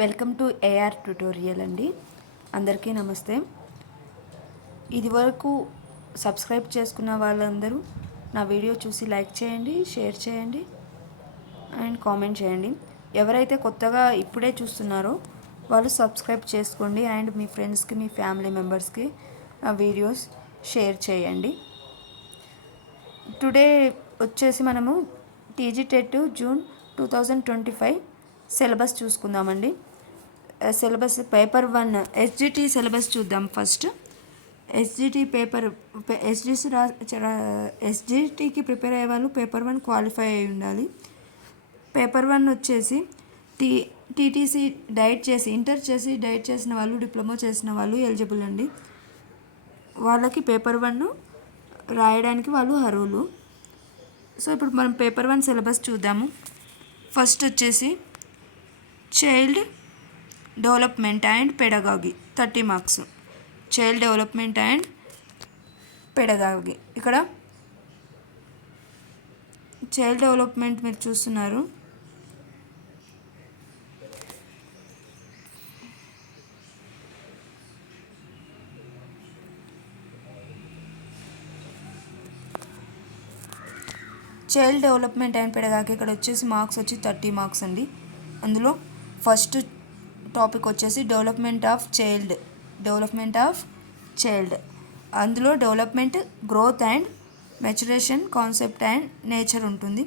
Welcome to AR tutorial అండి. అందరికీ నమస్తే. ఇదివరకు సబ్స్క్రైబ్ చేసుకున్న వాళ్ళందరూ నా వీడియో చూసి లైక్ చేయండి, షేర్ చేయండి అండ్ కామెంట్ చేయండి. ఎవరైతే కొత్తగా ఇప్పుడే చూస్తున్నారో వాళ్ళు సబ్స్క్రైబ్ చేసుకోండి అండ్ మీ ఫ్రెండ్స్కి, మీ ఫ్యామిలీ మెంబర్స్కి ఆ వీడియోస్ షేర్ చేయండి. టుడే వచ్చేసి మనము టీజీ టెట్ జూన్ 2025 సిలబస్ చూసుకుందామండి. సిలబస్ పేపర్ 1 ఎస్జిటి సిలబస్ చూద్దాం. ఫస్ట్ ఎస్జిటి పేపర్ ఎస్జిటికి ప్రిపేర్ అయ్యే వాళ్ళు పేపర్ 1 క్వాలిఫై అయి ఉండాలి. పేపర్ 1 వచ్చేసి టీటీసీ డైట్ చేసి ఇంటర్ చేసి డైట్ చేసిన వాళ్ళు, డిప్లొమా చేసిన వాళ్ళు ఎలిజిబుల్ అండి. వాళ్ళకి పేపర్ 1 రాయడానికి వాళ్ళు అర్హులు. సో ఇప్పుడు మనం పేపర్ 1 సిలబస్ చూద్దాము. ఫస్ట్ వచ్చేసి child development and pedagogy 30 marks. Child development and pedagogy. ఇక్కడ చైల్డ్ డెవలప్మెంట్ మీరు చూస్తున్నారు. చైల్డ్ డెవలప్మెంట్ అండ్ పెడగాకి ఇక్కడ వచ్చేసి మార్క్స్ వచ్చి 30 మార్క్స్ అండి. అందులో ఫస్ట్ టాపిక్ వచ్చేసి డెవలప్మెంట్ ఆఫ్ చైల్డ్. అందులో development, growth and maturation, concept and nature ఉంటుంది.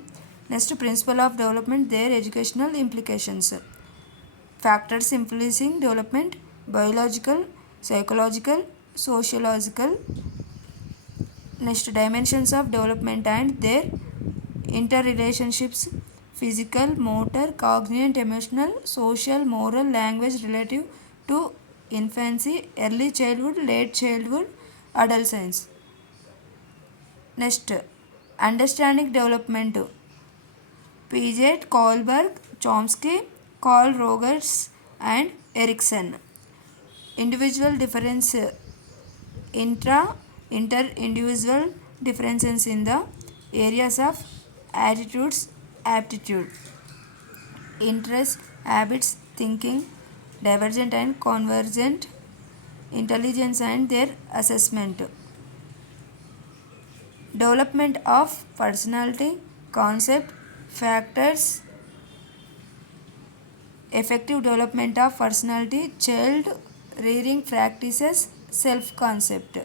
Next principle of development, their educational implications, factors influencing development, biological, psychological, sociological. Next dimensions of development and their inter relationships, physical, motor, cognitive, emotional, social, moral, language relative to infancy, early childhood, late childhood, adolescence. Next, understanding development, Piaget, Kohlberg, Chomsky, Carl Rogers and Erikson. Individual difference, inter-individual differences in the areas of attitudes, aptitude, interest, habits, thinking, divergent and convergent, intelligence and their assessment. Development of personality, concept, factors, effective development of personality, child rearing practices, self-concept,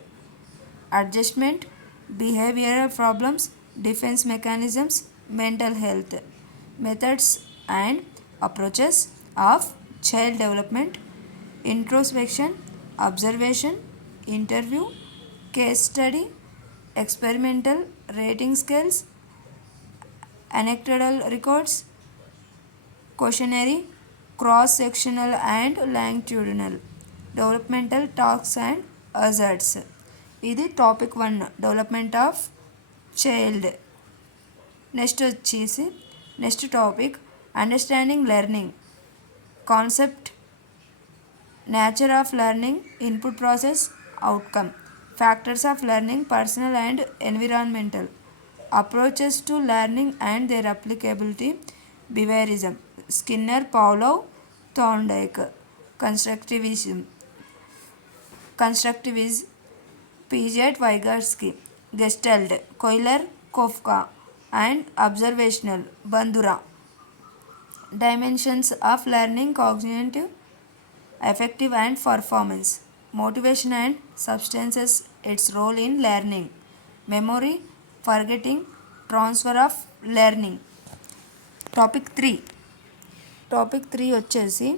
adjustment, behavioral problems, defense mechanisms, mental health, methods and approaches of child development, introspection, observation, interview, case study, experimental, rating scales, anecdotal records, questionnaire, cross-sectional and longitudinal, developmental tasks and hazards. ఇది topic 1, development of child. Next topic understanding learning, concept, nature of learning, input process, outcome, factors of learning, personal and environmental, approaches to learning and their applicability, behaviourism, Skinner, Pavlov, Thorndike, constructivism, Piaget, Vygotsky, Gestalt, Koehler, Kafka and observational, Bandura. Dimensions of learning, cognitive, affective and performance, motivation and substances, its role in learning, memory, forgetting, transfer of learning. Topic 3 వచ్చేసి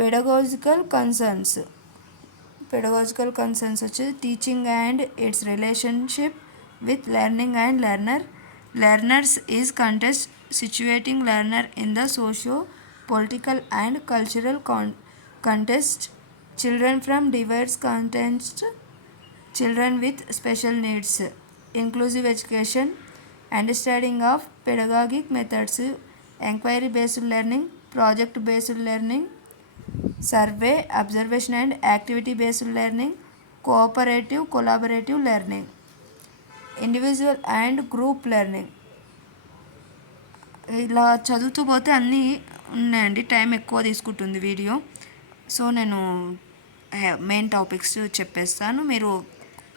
pedagogical concerns. వచ్చి teaching and it's relationship with learning and learners is contest situating learner in the socio-political and cultural context, children from diverse contexts, children with special needs, inclusive education, understanding of pedagogic methods, inquiry-based learning, project-based learning, survey, observation and activity-based learning, collaborative learning, individual and group learning. ఇలా చదువుతూ పోతే అన్నీ ఉన్నాయండి. Time ఎక్కువ తీసుకుంటుంది video. So నేను main topics చెప్పేస్తాను. మీరు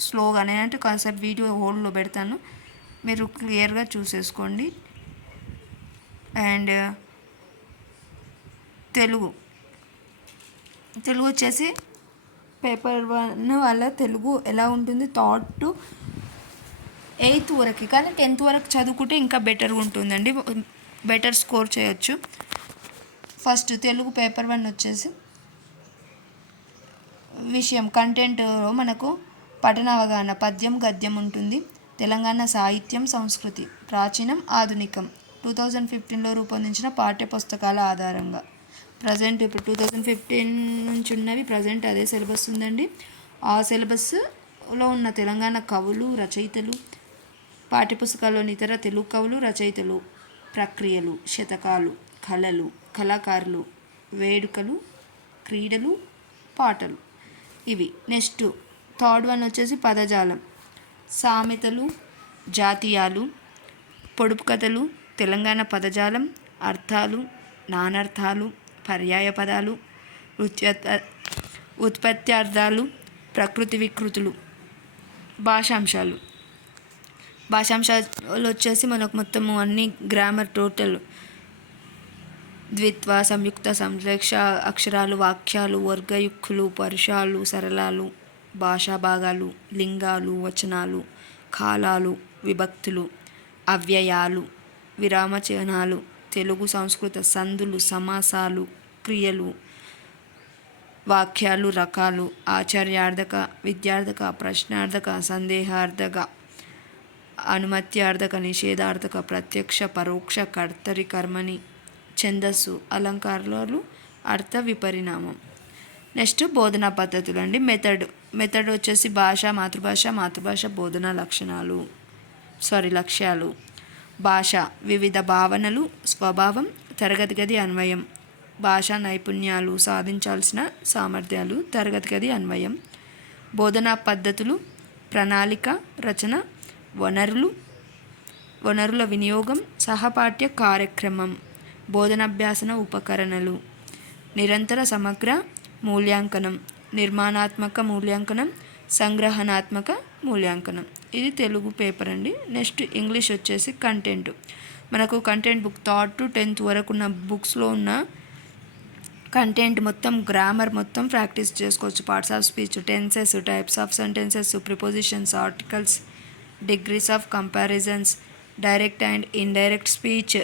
స్లోగానే అంటే కాసేపు వీడియో హోల్డ్లో పెడతాను, మీరు క్లియర్గా చూసేసుకోండి. అండ్ తెలుగు వచ్చేసి పేపర్ 1 వల్ల తెలుగు ఎలా ఉంటుంది, థర్డ్ టు 8th వరకు, కానీ 10th వరకు చదువుకుంటే ఇంకా బెటర్గా ఉంటుందండి, బెటర్ స్కోర్ చేయొచ్చు. ఫస్ట్ తెలుగు పేపర్ 1 వచ్చేసి విషయం కంటెంట్లో మనకు పఠన అవగాహన, పద్యం గద్యం ఉంటుంది. తెలంగాణ సాహిత్యం సంస్కృతి, ప్రాచీనం ఆధునికం, 2015లో రూపొందించిన పాఠ్య పుస్తకాల ఆధారంగా. ప్రజెంట్ ఇప్పుడు 2015 నుంచి ఉన్నవి ప్రజెంట్ అదే సిలబస్ ఉందండి. ఆ సిలబస్లో ఉన్న తెలంగాణ కవులు రచయితలు, పాఠ్యపుస్తకాల్లోని ఇతర తెలుగు కవులు రచయితలు, ప్రక్రియలు, శతకాలు, కళలు, కళాకారులు, వేడుకలు, క్రీడలు, పాటలు ఇవి. నెక్స్ట్ థర్డ్ వన్ వచ్చేసి పదజాలం, సామెతలు, జాతీయాలు, పొడుపు కథలు, తెలంగాణ పదజాలం, అర్థాలు, నానర్థాలు, పర్యాయ పదాలు, ఉత్పత్తి అర్థాలు, ప్రకృతి వికృతులు. భాషాంశాలు వచ్చేసి మనకు మొత్తము అన్ని గ్రామర్ టోటల్, ద్విత్వ, సంయుక్త, సంశ్లేష అక్షరాలు, వాక్యాలు, వర్గయుక్కులు, పరుషాలు, సరళాలు, భాషా భాగాలు, లింగాలు, వచనాలు, కాలాలు, విభక్తులు, అవ్యయాలు, విరామ చిహ్నాలు, తెలుగు సంస్కృత సందులు, సమాసాలు, క్రియలు, వాక్యాలు, రకాలు, ఆచార్యార్థక, విద్యార్థక, ప్రశ్నార్థక, సందేహార్థక, అనుమత్యార్థక, నిషేధార్థక, ప్రత్యక్ష, పరోక్ష, కర్తరి, కర్మని, ఛందస్సు, అలంకారాలు, అర్థ విపరిణామం. నెక్స్ట్ బోధనా పద్ధతులు అండి. మెథడ్ వచ్చేసి మాతృభాష బోధనా లక్ష్యాలు. భాష వివిధ భావనలు, స్వభావం, తరగతి గది అన్వయం, భాషా నైపుణ్యాలు, సాధించాల్సిన సామర్థ్యాలు, తరగతి గది అన్వయం. బోధనా పద్ధతులు, ప్రణాళిక, రచన, వనరుల వినియోగం, సహపాఠ్య కార్యక్రమం, బోధనాభ్యాసన ఉపకరణలు, నిరంతర సమగ్ర మూల్యాంకనం, నిర్మాణాత్మక మూల్యాంకనం, సంగ్రహణాత్మక మూల్యాంకనం. ఇది తెలుగు పేపర్ అండి. నెక్స్ట్ ఇంగ్లీష్ వచ్చేసి కంటెంట్. మనకు content book third to 10th వరకు ఉన్న బుక్స్లో ఉన్న కంటెంట్ మొత్తం గ్రామర్ మొత్తం ప్రాక్టీస్ చేసుకోవచ్చు. Parts of speech, tenses, types of sentences, prepositions, articles, degrees of comparisons, direct and indirect speech,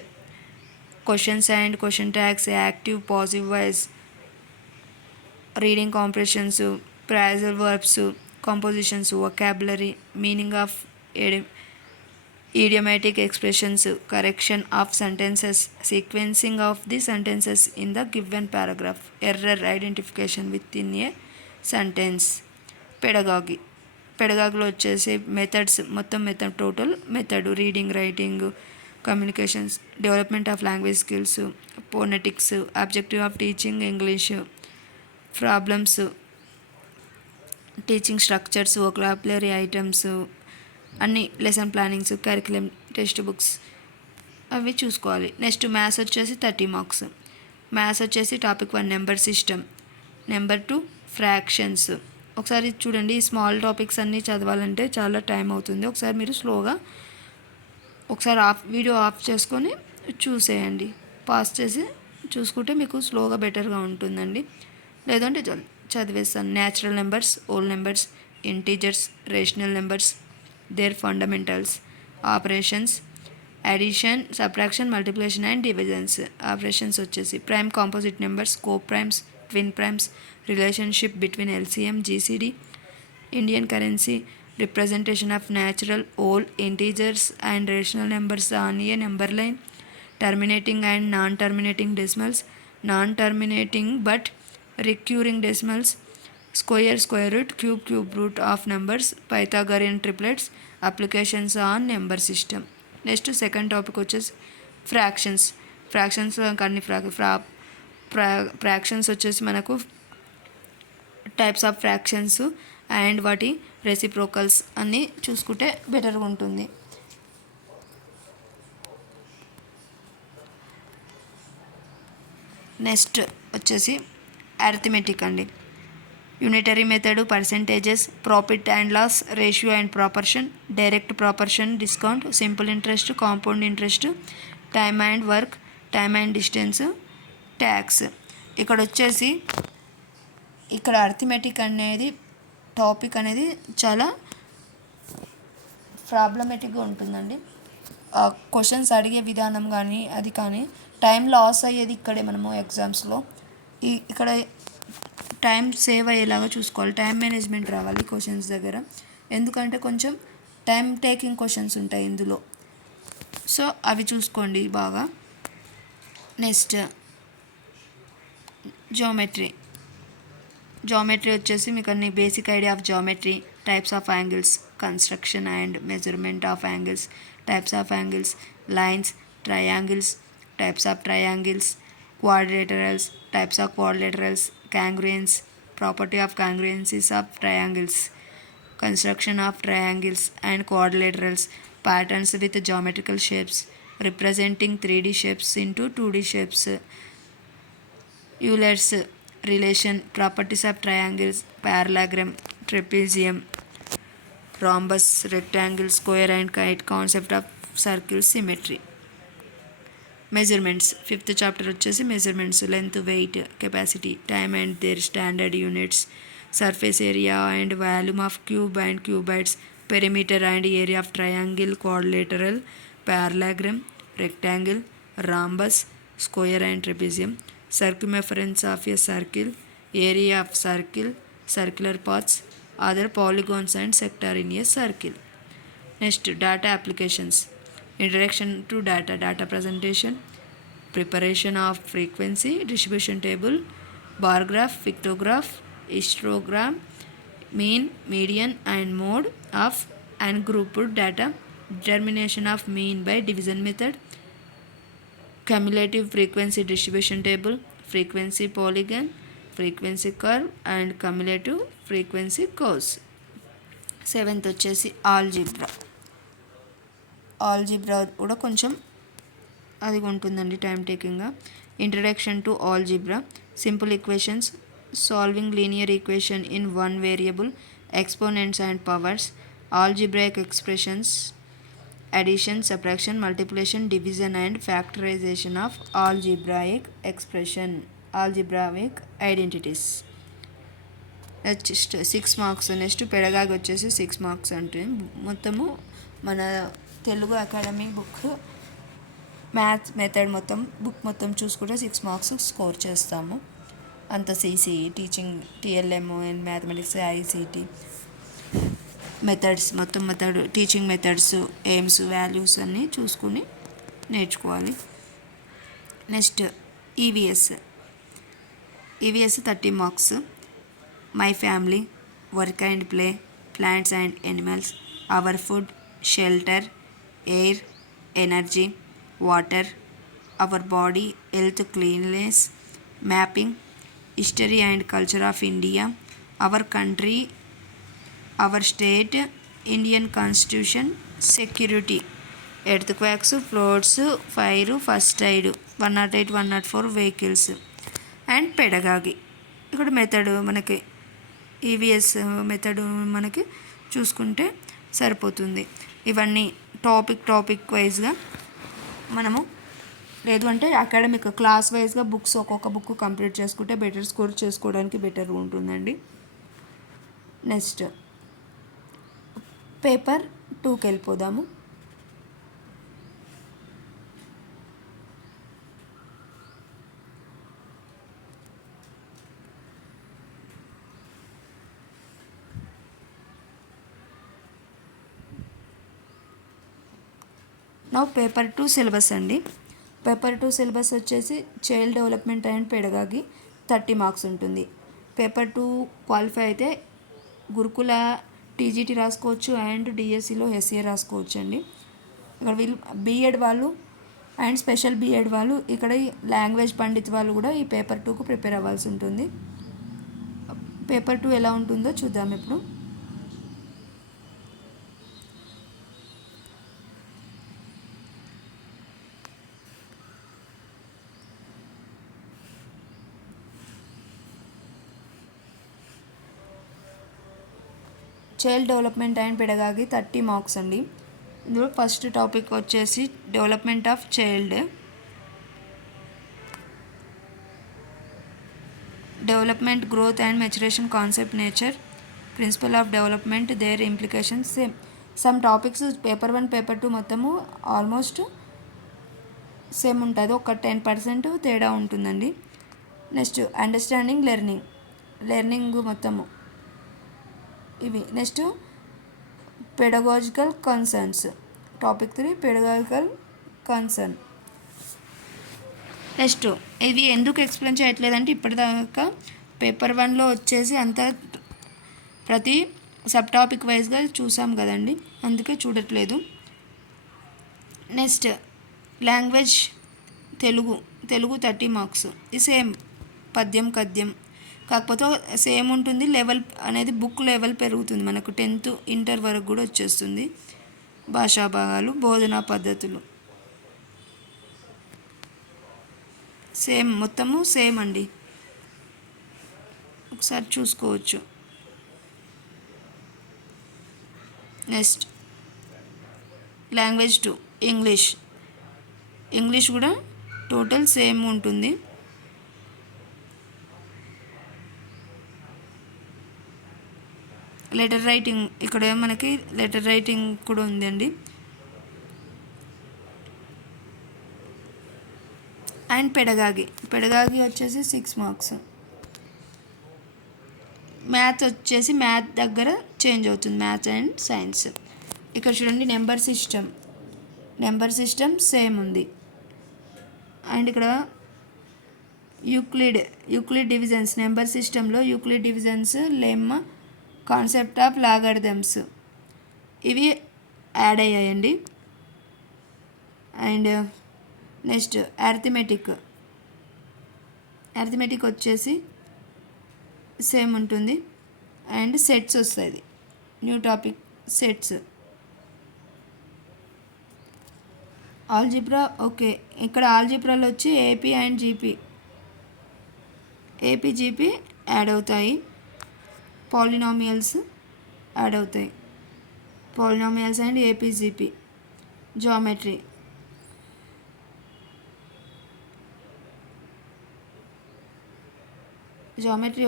questions and question tags, active positive voice, reading comprehensions, phrasal verbs, compositions, vocabulary, meaning of idiomatic expressions, correction of sentences, sequencing of the sentences in the given paragraph, error identification within a sentence. పెడగాగిలో వచ్చేసి methods, మొత్తం method reading, writing, communications, development of language skills, phonetics, objective of teaching English, problems, teaching structures, vocabulary items, అన్ని lesson plannings, curriculum, text books అవి చూసుకోవాలి. Next maths వచ్చేసి 30 marks. Maths వచ్చేసి topic 1 number system, number 2 fractions. ఒకసారి చూడండి, ఈ small topics అన్నీ చదవాలంటే చాలా టైం అవుతుంది. ఒకసారి మీరు స్లోగా ఒకసారి వీడియో ఆఫ్ చేసుకొని చూసేయండి, పాస్ చేసి చూసుకుంటే మీకు స్లోగా బెటర్గా ఉంటుందండి. లేదంటే చదివేస్తాను. Natural numbers, whole numbers, integers, rational numbers, their fundamentals, operations, addition, subtraction, multiplication and divisions. Operations వచ్చేసి prime composite numbers, co primes, twin primes, relationship between LCM, GCD, Indian currency, representation of natural, whole, integers and rational numbers on a number line, terminating and non terminating decimals, non terminating but recurring decimals, square root, cube root of numbers, Pythagorean triplets, applications on number system. Next second topic వచ్చేసి fractions అన్ని fractions వచ్చేసి మనకు types of fractions and వాటి reciprocals అన్నీ చూసుకుంటే బెటర్గా ఉంటుంది. Next వచ్చేసి అరిథమెటిక్ అండి. Unitary method, percentages, profit and loss, ratio and proportion, direct proportion, discount, simple interest, compound interest, time and work, time and distance, tax. ఇక్కడ వచ్చేసి ఇక్కడ అరిథమెటిక్ అనేది టాపిక్ అనేది చాలా ప్రాబ్లమేటిక్గా ఉంటుందండి. క్వశ్చన్స్ అడిగే విధానం కానీ అది కానీ టైం లాస్ అయ్యేది ఇక్కడే మనము ఎగ్జామ్స్లో. ఇక్కడ టైం సేవ్ అయ్యేలాగా చూసుకోవాలి, టైం మేనేజ్మెంట్ రావాలి క్వశ్చన్స్ దగ్గర, ఎందుకంటే కొంచెం టైం టేకింగ్ క్వశ్చన్స్ ఉంటాయి ఇందులో. సో అవి చూసుకోండి బాగా. నెక్స్ట్ జామెట్రీ వచ్చేసి మీకు అన్ని basic idea of geometry, types of angles, construction and measurement of angles, types of angles, lines, triangles, types of triangles, quadrilaterals, types of quadrilaterals, congruence, property of congruencies of triangles, construction of triangles and quadrilaterals, patterns with geometrical shapes, representing 3D shapes into 2D shapes, Euler's relation, properties of triangles, parallelogram, trapezium, rhombus, rectangle, square and kite, concept of circle, symmetry. Measurements, fifth chapter వచ్చేసి measurements, length, weight, capacity, time and their standard units, surface area and volume of cube and cuboids, perimeter and area of triangle, quadrilateral, parallelogram, rectangle, rhombus, square and trapezium, circumference of a circle, area of circle, circular paths, other polygons and sector in a circle. Next, data applications. Introduction to data presentation, preparation of frequency distribution table, bar graph, pictograph, histogram, mean, median and mode of ungrouped data, determination of mean by division method, cumulative frequency distribution table, frequency polygon, frequency curve and cumulative frequency curves. Seventh వచ్చేసి algebra కూడా కొంచెం అది ఉంటుందండి time టేకింగ్గా. Introduction to algebra, simple equations, solving linear equation in one variable, exponents and powers, algebraic expressions, addition, subtraction, multiplication, division and factorization of algebraic expression, algebraic identities. Next 6 marks. Next pedagogy వచ్చేసి 6 marks అంటే మొత్తము మన Telugu academy book maths method book మొత్తం చూసుకుంటే 6 marks score చేస్తాము. అంత CC teaching, TLM and mathematics, ICT methods, method teaching methods, aims, values అన్నీ చూసుకుని నేర్చుకోవాలి. Next EVS 30 marks. My family, work and play, plants and animals, our food, shelter, air, energy, water, our body, health, cleanliness, mapping, history and culture of India, our country, our state, Indian constitution, security, earthquakes, floods, fire, first aid, 108, 104 vehicles and pedagogy. ఇక్కడ method మనకి EVS method మనకి చూసుకుంటే సరిపోతుంది. ఇవన్నీ topic వైజ్గా మనము, లేదు అంటే అకాడమిక్ క్లాస్ వైజ్గా బుక్స్ ఒక్కొక్క బుక్ కంప్లీట్ చేసుకుంటే బెటర్ స్కోర్ చేసుకోవడానికి బెటర్ ఉంటుందండి. నెక్స్ట్ పేపర్ 2కి వెళ్ళిపోదాము. నా పేపర్ 2 సిలబస్ అండి. పేపర్ 2 సిలబస్ వచ్చేసి child development and pedagogy 30 marks ఉంటుంది. పేపర్ 2 క్వాలిఫై అయితే గురుకుల టీజీటీ రాసుకోవచ్చు అండ్ డిఎస్సిలో ఎస్ఏ రాసుకోవచ్చు అండి. ఇక్కడ వీళ్ళు బీఎడ్ వాళ్ళు అండ్ స్పెషల్ బీఎడ్ వాళ్ళు, ఇక్కడ లాంగ్వేజ్ పండిత్ వాళ్ళు కూడా ఈ పేపర్ 2కు ప్రిపేర్ అవ్వాల్సి ఉంటుంది. పేపర్ 2 ఎలా ఉంటుందో చూద్దాం ఇప్పుడు. Child development and pedagogy 30 marks అండి. ఇందులో ఫస్ట్ టాపిక్ వచ్చేసి development of child. Development, growth and maturation, concept, nature, principle of development, their implications. Same some topics paper 1 paper 2 మొత్తము ఆల్మోస్ట్ సేమ్ ఉంటుంది, ఒక 10% తేడా ఉంటుందండి. నెక్స్ట్ అండర్స్టాండింగ్ లెర్నింగ్ మొత్తము ఇవి. Next pedagogical concerns, topic 3 pedagogical concern. Next ఇవి ఎందుకు explain చేయట్లేదంటే ఇప్పటిదాకా పేపర్ 1లో వచ్చేసి అంతా ప్రతి సబ్ టాపిక్ వైజ్గా చూసాం కదండి, అందుకే చూడట్లేదు. Next language Telugu 30 marks. ఈ సేమ్ పద్యం గద్యం కాకపోతే సేమ్ ఉంటుంది, లెవెల్ అనేది బుక్ లెవెల్ పెరుగుతుంది మనకు. 10th ఇంటర్ వరకు కూడా వచ్చేస్తుంది. భాషా భాగాలు, బోధనా పద్ధతులు సేమ్, మొత్తము సేమ్ అండి, ఒకసారి చూసుకోవచ్చు. నెక్స్ట్ లాంగ్వేజ్ 2 ఇంగ్లీష్ కూడా టోటల్ సేమ్ ఉంటుంది. లెటర్ రైటింగ్, ఇక్కడ మనకి లెటర్ రైటింగ్ కూడా ఉందండి. అండ్ పెడగాగి వచ్చేసి 6 మార్క్స్. మ్యాథ్ వచ్చేసి మ్యాథ్ దగ్గర చేంజ్ అవుతుంది, మ్యాథ్స్ అండ్ సైన్స్. ఇక్కడ చూడండి నెంబర్ సిస్టమ్ సేమ్ ఉంది. అండ్ ఇక్కడ యూక్లిడ్ డివిజన్స్, నెంబర్ సిస్టంలో Euclid divisions, lemma, concept of logarithms ఇవి యాడ్ అయ్యాయండి. అండ్ నెక్స్ట్ అర్థమెటిక్ వచ్చేసి సేమ్ ఉంటుంది. అండ్ సెట్స్ వస్తుంది, new topic sets. Algebra okay, ఇక్కడ ఆల్జిబ్రాలో వచ్చి ఏపీ అండ్ జీపీ యాడ్ అవుతాయి. పాలినామియల్స్ యాడ్ అవుతాయి, polynomials and AP GP. Geometry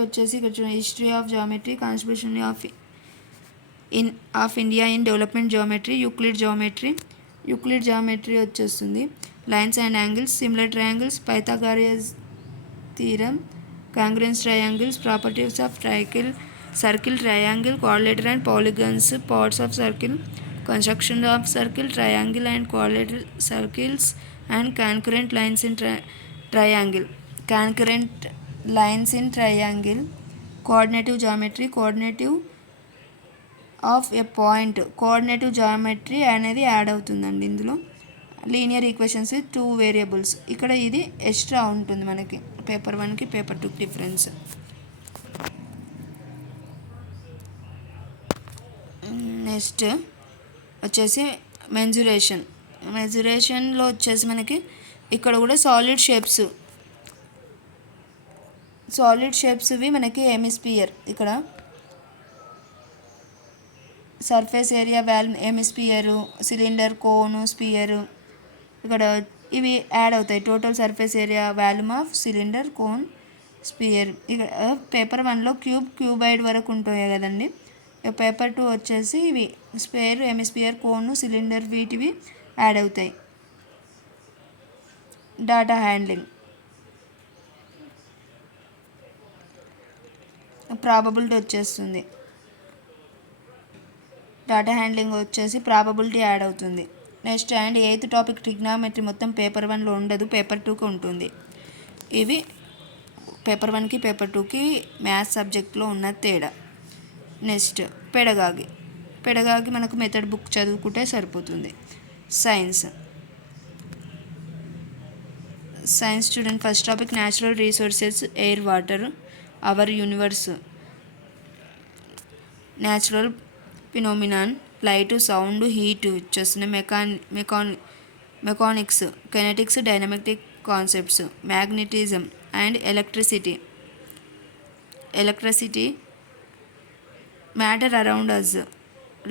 వచ్చేసి ఇక్కడ చూడండి, history of geometry, constitution of India in development geometry, Euclid geometry వచ్చేస్తుంది. Lines and angles, similar triangles, Pythagoras theorem, congruence triangles, properties of circle, triangle, quadrilateral and polygons, parts of circle, construction of circle, triangle and quadrilateral circles, and concurrent lines in triangle, coordinative geometry, coordinative of a point, coordinative geometry అనేది add అవుతుందండి ఇందులో. Linear equations 2 variables, ఇక్కడ ఇది extra ఉంటుంది మనకి paper 1కి paper 2కి difference. Next వచ్చేసి మెజురేషన్లో వచ్చేసి మనకి ఇక్కడ కూడా సాలిడ్ షేప్స్వి మనకి హెమిస్పియర్, ఇక్కడ surface area, hemisphere, cylinder, cone, sphere, ఇక్కడ ఇవి యాడ్ అవుతాయి. Total surface area, volume of cylinder, cone, sphere. ఇక్కడ పేపర్ 1లో క్యూబాయిడ్ వరకు ఉంటాయి కదండి. పేపర్ 2 వచ్చేసి ఇవి స్పేర్, హెమిస్పియర్, కోను, సిలిండర్ వీటివి యాడ్ అవుతాయి. డాటా హ్యాండ్లింగ్, ప్రాబబిలిటీ వచ్చేస్తుంది. డాటా హ్యాండ్లింగ్ వచ్చేసి ప్రాబబిలిటీ యాడ్ అవుతుంది. Next and 8th topic trigonometry మొత్తం పేపర్ 1లో ఉండదు, పేపర్ 2కి ఉంటుంది. ఇవి పేపర్ 1కి పేపర్ 2కి మ్యాథ్స్ సబ్జెక్ట్లో ఉన్న తేడా. నెక్స్ట్ పెడగాగి మనకు మెథడ్ బుక్ చదువుకుంటే సరిపోతుంది. Science student, first topic natural resources, air, water, our universe, natural phenomenon, light, sound, heat వచ్చేస్తున్నాయి. Mechanics, kinetics, dynamic concepts, magnetism and electricity matter around us,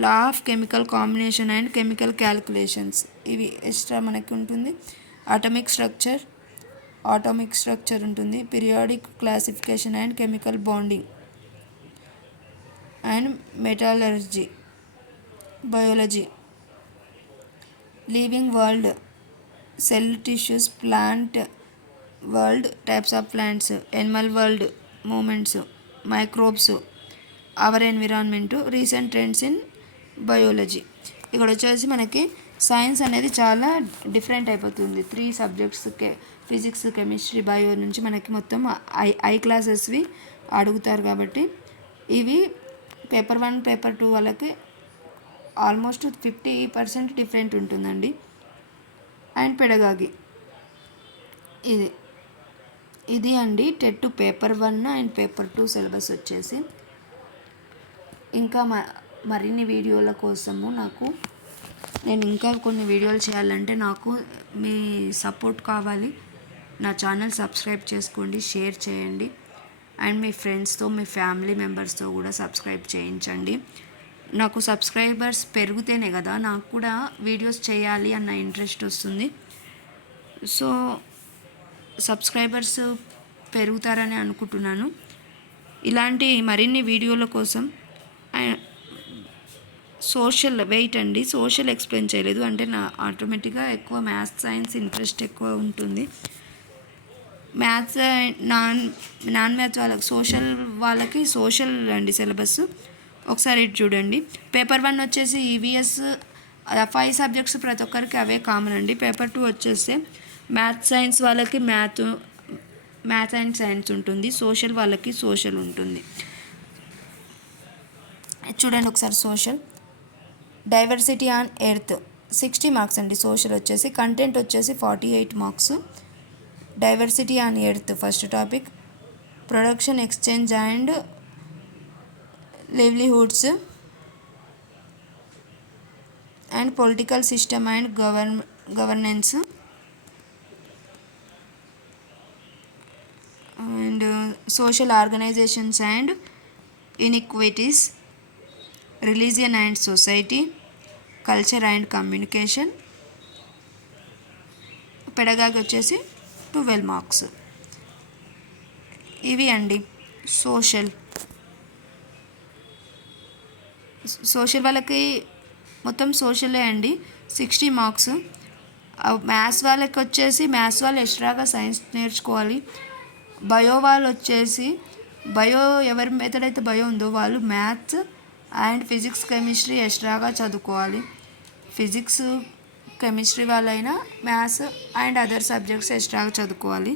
law of chemical combination and chemical calculations, ఇవి extra మనకి ఉంటుంది. Atomic structure ఉంటుంది. Periodic classification and chemical bonding and metallurgy, biology, living world, cell tissues, plant world, types of plants, animal world, moments, microbes, our environment, recent trends in biology. ఇక్కడ వచ్చేసి మనకి science అనేది చాలా different అయిపోతుంది. 3 subjects, physics, chemistry, bio నుంచి మనకి మొత్తం I క్లాసెస్వి అడుగుతారు. కాబట్టి ఇవి పేపర్ 1 పేపర్ 2 వాళ్ళకి ఆల్మోస్ట్ 50% డిఫరెంట్ ఉంటుందండి. అండ్ పెడగాగి ఇది అండి TET paper 1 and paper 2 syllabus వచ్చేసి. ఇంకా మరిన్ని వీడియోల కోసము నేను ఇంకా కొన్ని వీడియోలు చేయాలంటే నాకు మీ సపోర్ట్ కావాలి. నా ఛానల్ సబ్స్క్రైబ్ చేసుకోండి, షేర్ చేయండి, అండ్ మీ ఫ్రెండ్స్తో, మీ ఫ్యామిలీ మెంబర్స్తో కూడా సబ్స్క్రైబ్ చేయించండి. నాకు సబ్స్క్రైబర్స్ పెరిగితేనే కదా నాకు కూడా వీడియోస్ చేయాలి అన్న ఇంట్రెస్ట్ వస్తుంది. సో సబ్స్క్రైబర్స్ పెరుగుతారని అనుకుంటున్నాను. ఇలాంటి మరిన్ని వీడియోల కోసం సోషల్ ఎక్స్ప్లెయిన్ చేయలేదు అంటే నా ఆటోమేటిక్గా ఎక్కువ మ్యాథ్స్, సైన్స్ ఇంట్రెస్ట్ ఎక్కువ ఉంటుంది. మ్యాథ్స్ నాన్ మ్యాథ్స్ వాళ్ళకి సోషల్ అండి సిలబస్. ఒకసారి ఇటు చూడండి. పేపర్ 1 వచ్చేసి ఈవీఎస్, 5 సబ్జెక్ట్స్ ప్రతి ఒక్కరికి అవే కామన్ అండి. పేపర్ 2 వచ్చేసి మ్యాథ్స్ సైన్స్ వాళ్ళకి మ్యాథ్స్ అండ్ సైన్స్ ఉంటుంది. సోషల్ వాళ్ళకి సోషల్ ఉంటుంది. చూడండి ఒకసారి. Social diversity on earth 60 marks అండి. సోషల్ వచ్చేసి కంటెంట్ వచ్చేసి 48 marks. Diversity on earth first topic. Production, exchange and livelihoods and political system and governance and social organizations and inequities, religion and society, culture and communication. Pedagogy వచ్చేసి 12 marks. ఇవి అండి social వాళ్ళకి మొత్తం సోషలే అండి 60 marks. Maths వాళ్ళకి వచ్చేసి maths వాళ్ళు ఎక్స్ట్రాగా సైన్స్ నేర్చుకోవాలి. బయో వాళ్ళు వచ్చేసి ఎవరి మెథడ్ అయితే బయో ఉందో వాళ్ళు మ్యాథ్స్ అండ్ ఫిజిక్స్, కెమిస్ట్రీ ఎక్స్ట్రాగా చదువుకోవాలి. ఫిజిక్స్, కెమిస్ట్రీ వాళ్ళైనా మ్యాథ్స్ అండ్ అదర్ సబ్జెక్ట్స్ ఎక్స్ట్రాగా చదువుకోవాలి.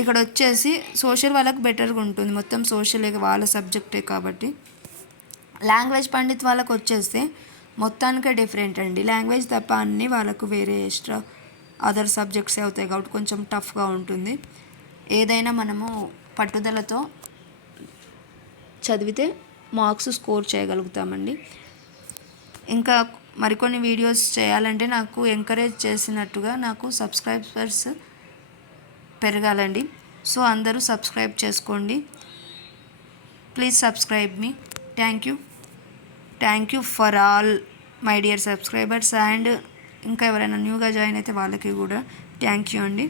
ఇక్కడ వచ్చేసి సోషల్ వాళ్ళకి బెటర్గా ఉంటుంది. మొత్తం సోషలే వాళ్ళ సబ్జెక్టే కాబట్టి. లాంగ్వేజ్ పండిత్ వాళ్ళకి వచ్చేస్తే మొత్తానికే డిఫరెంట్ అండి. లాంగ్వేజ్ తప్ప అన్నీ వాళ్ళకు వేరే ఎక్స్ట్రా అదర్ సబ్జెక్ట్స్ అవుతాయి కాబట్టి కొంచెం టఫ్గా ఉంటుంది. ఏదైనా మనము పట్టుదలతో చదివితే మార్క్స్ స్కోర్ చేయగలుగుతామండి. ఇంకా మరికొన్ని వీడియోస్ చేయాలంటే నాకు ఎంకరేజ్ చేసినట్టుగా నాకు సబ్స్క్రైబర్స్ పెరగాలండి. సో అందరూ సబ్స్క్రైబ్ చేసుకోండి. Please subscribe me. Thank you for all my dear subscribers. And ఇంకా ఎవరైనా న్యూగా జాయిన్ అయితే వాళ్ళకి కూడా థ్యాంక్ యూ అండి.